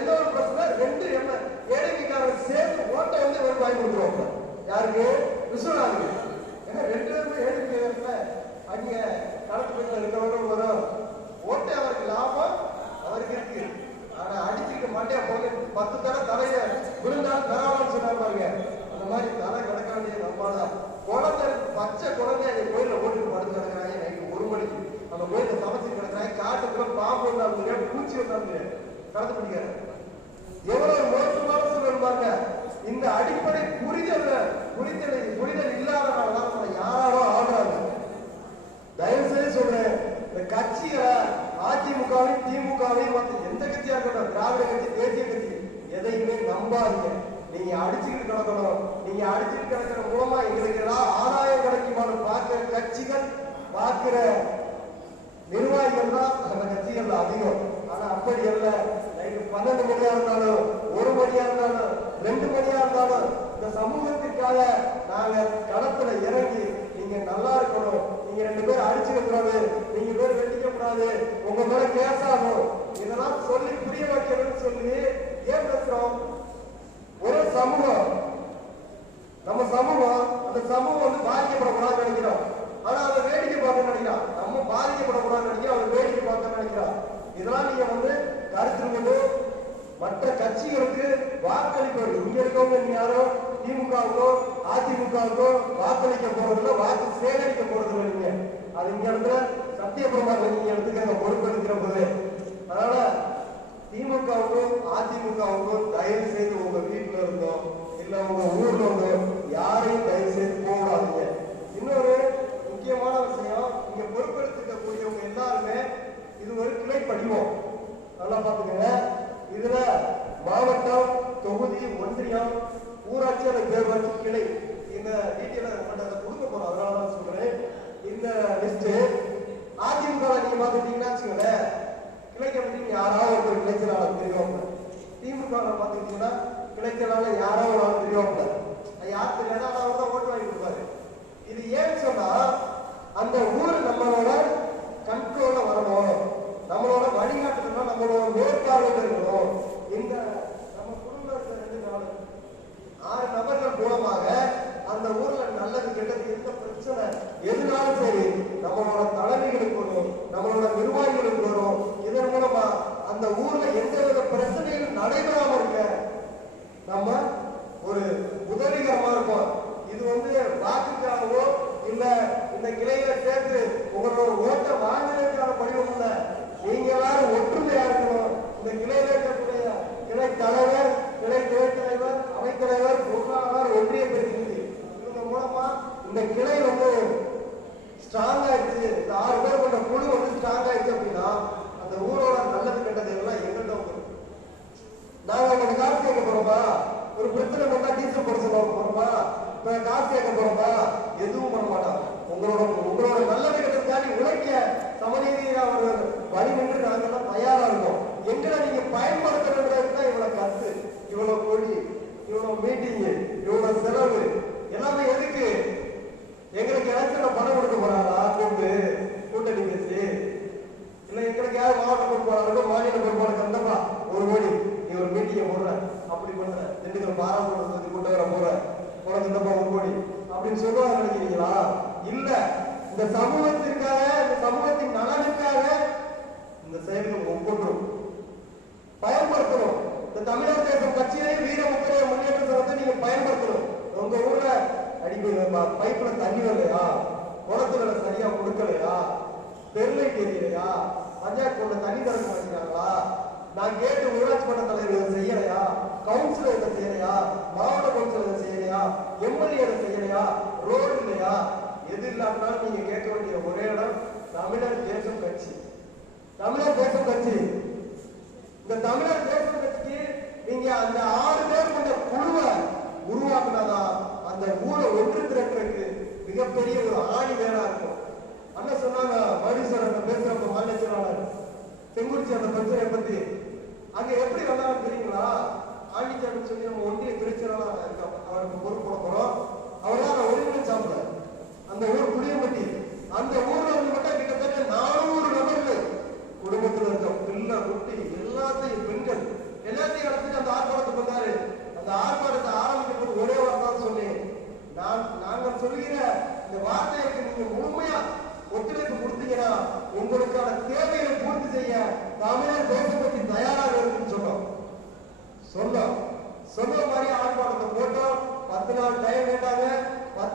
என்ன ஒரு பிரச்சனை, ரெண்டு என்ன ஏழைக்காரன் சேர்த்து ஓட்டை வந்து இவர் வாங்கி கொடுத்துருவாங்க. யாருக்கு? விஸ்வநாதுக்கு. ஏன்னா ரெண்டு பேருமே ஏழைக்காரத்துல அங்க கடத்து வீட்டில் இருக்கிறவங்க வரும். ஓட்டை அவருக்கு லாபம் அவருக்கு இருக்கு. ஆனா அடிச்சுட்டு மாட்டியா போக 10 தடவை தலைய விழுந்தாலும் தராமல் சொன்னாரு பாருங்க. அந்த மாதிரி தலை கிடக்க வேண்டிய நம்மதான். குழந்தை பச்சை குழந்தை அந்த கோயில ஓட்டுக்கு படுத்து கிடக்குறாங்க. நைட்டு 1 மணிக்கு அந்த கோயில சமைச்சு கிடக்குறாங்க. காட்டுக்குள்ள பாம்பு வந்தாங்க, பூச்சி வந்தாங்க, கடத்து பிடிக்காரு. எவ்வளவு மோசமான சூழல் பாருங்க. இந்த அடிப்படை புரிதல் இல்லாதனாலதான் நம்ம யாரோ ஆடுறாங்க. தயவு செய்து சொல்றேன், இந்த கட்சிகளை அதிமுகவையும் திமுகவையும் மற்ற எந்த கட்சியா இருக்கட்டும், திராவிட கட்சி, தேசிய கட்சி, எதையுமே நம்பாதீங்க. நீங்க அடிச்சுக்கிட்டு கிடக்கணும். நீங்க அடிச்சுட்டு கிடக்கிற மூலமா எங்களுக்கு ஏதாவது ஆதாயம் கிடைக்குமான்னு பார்க்கிற கட்சிகள், பார்க்கிற நிர்வாகிகள் தான் அந்த கட்சிகள் அதிகம். ஆனா அப்படி அல்ல. நைட்டு 12 மணியா இருந்தாலும், 1 மணியா இருந்தாலும், 2 மணியா இருந்தாலும் இந்த சமூகத்திற்காக நாங்க களத்துல இறங்கி, நீங்க நல்லா இருக்கணும், நீங்க 2 பேர் அடிச்சுக்க கூடாது, நீங்க பேர் வெட்டிக்க கூடாது, உங்க மேல கேஸ் ஆகும், இதெல்லாம் சொல்லி புரிய வைக்கணும்னு சொல்லி ஏன் பேசுறோம்? ஒரு சமூகம், நம்ம சமூகம், அந்த சமூகம் வந்து பாதிக்கப்படக்கூடாதுன்னு நினைக்கிறோம். ஆனா அதை வேடிக்கை பார்க்க நினைக்கிறான். நம்ம பாதிக்கப்படக்கூடாதுன்னு நினைக்கிறோம், அதை வேடிக்கை பார்க்க நினைக்கிறான். இதெல்லாம் நீங்க வந்து கருத்து மற்ற கட்சிகளுக்கு வாக்களிப்பது. இங்க இருக்கவங்க நீ யாரோ திமுகவுக்கோ அதிமுகவுக்கோ வாக்களிக்க போறதுல, வாக்கு சேகரிக்க போறது இல்லைங்க. அது இங்க இடத்துல சத்தியபிரமாணம் நீங்க எடுத்துக்க பொறுப்பெடுக்கிற போது. அதனால திமுகவுக்கும் அதிமுகவுக்கும் தயவு செய்து உங்க வீட்டுல இருந்தோம் இல்ல உங்க ஊர்ல இருந்தோம் யாரையும் தயவு செய்து போடாதீங்க. இன்னொரு முக்கியமான விஷயம், இங்க பொறுப்பெடுத்துக்கக்கூடியவங்க எல்லாருமே இது ஒரு கிளை படிவோம். நல்லா பாத்துக்கங்க. இதுல மாவட்டம், தொகுதி, ஒன்றியம், ஊராட்சி, அந்த பேரூராட்சி கிளை, இந்த டீட்டெயில கொடுக்க போறோம். அதனாலதான் சொல்றேன். இந்த லிஸ்ட் அதிமுக நீங்க பாத்துட்டீங்கன்னா வச்சுக்கோங்களேன், கிளை கமிட்டி யாராவது ஒரு கிளைச்சலாளர் தெரியும். திமுக பாத்துக்கிட்டீங்கன்னா கிளைச்சலாளர் யாராவது ஒரு ஆள் தெரியும். யார் தெரியாது, ஆனா அவர் தான் ஓட்டு வாங்கி கொடுப்பாரு. இது ஏன்னு சொன்னா, அந்த ஊர் நம்மளோட கண்ட்ரோல்ல வரணும், நம்மளோட வழிகாட்டுதல், நம்மளோட மேற்பார்வையில் இருக்கணும். இந்த நம்ம குடும்பத்தில் 6 நபர்கள் மூலமாக அந்த ஊர்ல நல்லது கெட்டது எந்த பிரச்சனை எதுனாலும் சரி நம்மளோட தலைமைகளுக்கு வரும், நம்மளோட நிர்வாகிகளுக்கு வரும். இதன் மூலமா அந்த ஊர்ல எந்தவித பிரச்சனையும் நடைபெறாம இருக்க நம்ம ஒரு உதவிகரமா இருப்போம். இது வந்து வாக்குக்காகவோ இல்ல இந்த கிளையில சேர்த்து உங்களோட ஓட்ட வாங்குறதுக்கான படிவம் இல்ல. நீங்க எல்லாரும் ஒற்றுமையா இருக்கணும். இந்த கிளையில இருக்கக்கூடிய கிளை தலைவர், கிளை துணைத் தலைவர், அவைத்தலைவர், பொருளாளர், ஒன்றிய பிரதிநிதி, இவங்க மூலமா இந்த கிளை வந்து ஸ்ட்ராங் ஆயிடுச்சு. இந்த 6 பேர் கொண்ட குழு வந்து ஸ்ட்ராங் ஆயிடுச்சு அப்படின்னா அந்த ஊரோட நல்லது கெட்டது எல்லாம் எங்கள்கிட்ட வந்து நாங்க உங்களுக்கு காசு கேட்க போறோமா? ஒரு பிரச்சனை பண்ணா டீசல் போட சொல்ல போறோமா? இப்ப காசு கேட்க போறோமா? எதுவும் பண்ண மாட்டோம். உங்களோட நல்லது கெட்டதுக்காண்டி உழைக்க சமநீதியா ஒரு வழி நின்று நாங்கெல்லாம் தயாரா இருக்கோம். எங்களை நீங்க பயன்படுத்துறதுதான் இவ்வளவு கத்து, இவ்வளவு கொடி, இவ்வளவு மீட்டிங், இவ்வளவு செலவு எல்லாமே எதுக்கு? எங்களுக்கு எலெக்ஷன்ல பணம் கொடுக்க போறாங்களா? கூட்டணி பேசி இல்ல எங்களுக்கு யாரும் மாவட்ட பொறுப்பாளர்கள், மாநில பொறுப்பாளர் கண்டப்பா 1 கோடி நீ ஒரு மீட்டிங்க போடுற, அப்படி பண்ற, திண்டுக்கல் பாராளுமன்ற கூட்டவரை போற, உனக்கு கண்டப்பா 1 கோடி அப்படின்னு சொல்லுவாங்க நினைக்கிறீங்களா? இல்ல, இந்த சமூகத்திற்காக, இந்த சமூகத்தின் நலனுக்காக இந்த செயல்கள் ஒவ்வொன்றும் பயன்படுத்தணும். இந்த தமிழர் தேசம் கட்சியை வீர முத்திரைய முன்னேற்ற சங்கத்தை நீங்க பயன்படுத்தணும். உங்க ஊர்ல பைப்ல தண்ணி வரலையா, குளத்துல சரியா கொடுக்கலையா, பெருமை தெரியலையா, பஞ்சாயத்து உள்ள தண்ணி திறக்க மாட்டேங்கிறாங்களா, நான் கேட்டு ஊராட்சி மன்ற தலைவர் செய்யலையா, கவுன்சிலர் செய்யலையா, மாவட்ட கவுன்சிலர் செய்யலையா, எம்எல்ஏ செய்யலையா, ரோடு இல்லையா, எது இல்லாமனாலும் நீங்க கேட்க வேண்டிய ஒரே இடம் தமிழர் தேசம் கட்சி. தமிழர் தேசம் கட்சி, இந்த தமிழர் தேசம் கட்சிக்கு நீங்க அந்த 6 பேர் கொண்ட குழுவை உருவாக்குனாதான் அந்த ஊரை ஒன்று திரட்டுறதுக்கு மிகப்பெரிய ஒரு ஆணி வேலா இருக்கும். அண்ணன் சொன்னாங்க, மருதீஸ்வரன் பேசுறப்ப மாநில செயலாளர் செங்குறிச்சி அந்த பிரச்சனையை பத்தி அங்க எப்படி வந்தாலும் தெரியுங்களா? ஆண்டிச்சாமி சொல்லி நம்ம ஒன்றிய திருச்சியாளர் இருக்கோம், அவருக்கு பொறுப்பு போட போறோம். அவர் தான் ஒருங்கிணைச்சாப்ல அந்த ஊர் புளியம்பட்டி. அந்த ஊர்ல வந்து மட்டும் கிட்டத்தட்ட 400 நபர்கள் குடும்பத்தில் இருக்க பிள்ளை குட்டி எல்லாத்தையும் பெண்கள் எல்லாத்தையும்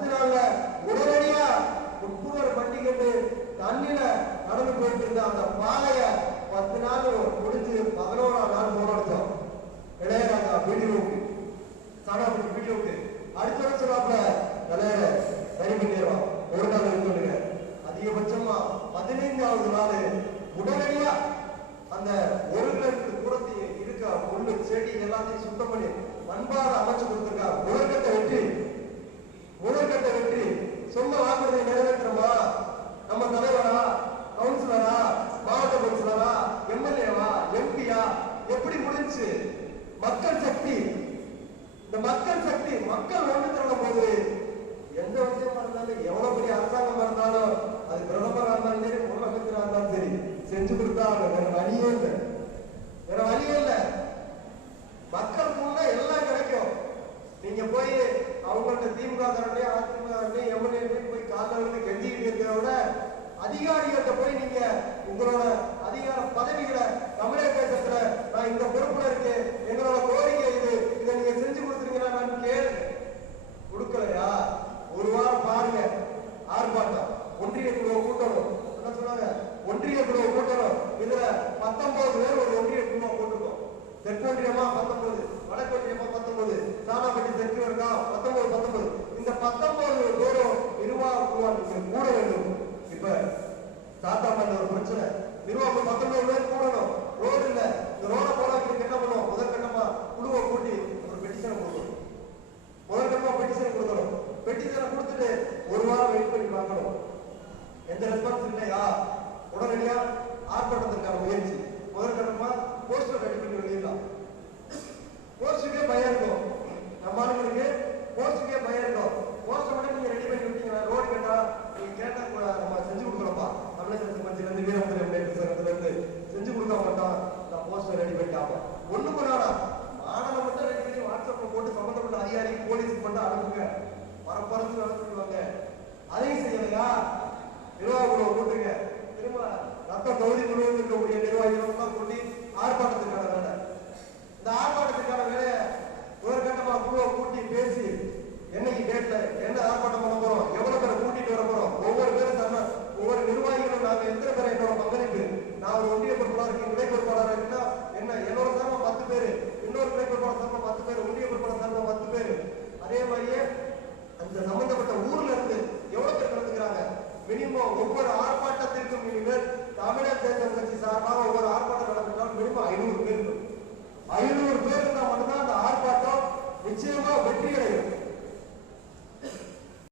10 நாள்ல உடனடியா உட்புணர் பண்டிகை தண்ணில நடந்து போயிட்டு இருந்த அந்த பாலைய 10 நாள் முடிஞ்சு 11ஆம் நாள் போராடுச்சோம். இளையராஜா வீடியோவுக்கு சாணாபுரி வீடியோவுக்கு அடுத்த சொல்லாப்புல தலைவர சரி பண்ணிடுறோம். ஒரு நாள் சொல்லுங்க அதிகபட்சமா 15வது நாள் உடனடியா அந்த 1 கிலோமீட்டர் தூரத்தில் இருக்க முள்ளு செடி எல்லாத்தையும் சுத்தம் பண்ணி மண்பாத அமைச்சு கொடுத்திருக்கா. முதற்கட்ட வெற்றி சொன்ன வாக்குறுதியை நிறைவேற்றமா? நம்ம தலைவரா, கவுன்சிலரா, மாவட்ட கவுன்சிலரா, எம்எல்ஏவா, எம்பியா எப்படி முடிஞ்சு? மக்கள் சக்தி, இந்த மக்கள் சக்தி மக்கள் ஒன்று திரளும் போது எந்த விஷயமா இருந்தாலும் எவ்வளவு பெரிய அரசாங்கமா இருந்தாலும் அது பிரதமரா இருந்தாலும் சரி, முதலமைச்சரா இருந்தாலும் சரி செஞ்சு கொடுத்தா வேற வழியே இல்லை. வேற வழியே இல்லை. மக்களுக்கு முன்ன எல்லாம் கிடைக்கும். நீங்க போய் அவங்கள்ட்ட திமுக காரனே, அதிமுக எம்எல்ஏ போய் காலைல வந்து கெஞ்சிக்கிட்டு இருக்கிறத விட அதிகாரிகள்கிட்ட போய் நீங்க உங்களோட அதிகார பதவிகளை தமிழக தேசத்துல நான் இந்த பொறுப்புல இருக்கேன், எங்களோட கோரிக்கை இது, இதை நீங்க செஞ்சு கொடுத்துருக்கீங்களா கேளு. கொடுக்கலையா? ஒரு வாரம் பாருங்க ஆர்ப்பாட்டம். ஒன்றிய குழுவை கூட்டணும். என்ன சொன்னாங்க? ஒன்றிய குழுவை கூட்டணும். இதுல 19 பேர் ஒரு ஒன்றிய குழுவை போட்டுருக்கோம். தெற்கொன்றியமா 19, வடக்கொன்றியமா 19, சாணாப்பட்டி தெற்கு இருக்கா 19. இந்த 19 பேரும் நிர்வாக குழுவா நீங்க கூட வேண்டும். இப்ப சாத்தாமல்ல ஒரு பிரச்சனை, நிர்வாகம் 19 பேர் கூடணும். ரோடு இல்ல, இந்த ரோட போராட்டத்துக்கு என்ன பண்ணுவோம்? முதற்கட்டமா குழுவை கூட்டி ஒரு பெட்டிஷனை கொடுக்கணும். முதற்கட்டமா பெட்டிஷனை கொடுக்கணும். பெட்டிஷனை கொடுத்துட்டு ஒரு வாரம் வெயிட் பண்ணி பார்க்கணும். எந்த ரெஸ்பான்ஸ் இல்லையா உடனடியா ஆர்ப்பாட்டத்திற்கான முயற்சி. முதற்கட்டமா போஸ்டர் ரெடி பண்ணி வெளியிடலாம். போஸ்டுக்கே பயம் இருக்கும். நம்ம ஆளுங்களுக்கு போஸ்டுக்கே பயம் இருக்கும். போஸ்டர் மட்டும் நீங்க ரெடி பண்ணி விட்டீங்கன்னா ரோடு கேட்டா நீங்க கேட்டா கூட நம்ம செஞ்சு கொடுக்கறோம்ப்பா. தமிழக கட்சியில இருந்து வீரமுத்திரை முன்னேற்ற சங்கத்துல இருந்து செஞ்சு கொடுக்க மாட்டோம். நான் போஸ்டர் ரெடி பண்ணிட்டாப்பா. ஒண்ணு பண்ணாடா மாடலை மட்டும் ரெடி பண்ணி வாட்ஸ்அப்ல போட்டு சம்பந்தப்பட்ட அதிகாரி போலீஸ் மட்டும் அனுப்புங்க. பரப்பரத்து நடத்திடுவாங்க. அதையும் செய்யலையா? நிர்வாக குழுவை கூட்டுங்க. திரும்ப ரத்த தொகுதி முழுவதும் இருக்கக்கூடிய நிர்வாகிகள் கூட்டி ஆர்ப்பாட்டத்துக்கான வேலை. இந்த ஆர்ப்பாட்டத்துக்கான வேலையை முதற்கட்டமா குழுவை கூட்டி பேசி என்னைக்கு டேட்ல என்ன ஆர்ப்பாட்டம் பண்ண போறோம், எவ்வளவு பேரை கூட்டிட்டு வர போறோம், ஒவ்வொரு பேரும் தன்னை ஒவ்வொரு நிர்வாகிகளும் நாங்க எத்தனை பேரை என்னோட பங்களிப்பு, நான் ஒரு ஒன்றிய பொறுப்பாளருக்கு துணை பொறுப்பாளர் இருக்குன்னா என்ன என்னோட சார்பா 10 பேரு, இன்னொரு துணை பொறுப்பாளர் சார்பா 10 பேரு, ஒன்றிய பொறுப்பாளர் சார்பா 10 பேரு. அதே மாதிரியே அந்த சம்பந்தப்பட்ட ஊர்ல இருந்து எவ்வளவு பேர் கலந்துக்கிறாங்க. மினிமம் ஒவ்வொரு ஆர்ப்பாட்டத்திற்கும் இனிமேல் தமிழர் தேசம் கட்சி சார்பாக ஒவ்வொரு ஆர்ப்பாட்டம் நடத்தினால் மினிமம் 500 பேர். 500 பேர் இருந்தா மட்டும்தான் அந்த ஆர்ப்பாட்டம் நிச்சயமா வெற்றி அடையும்.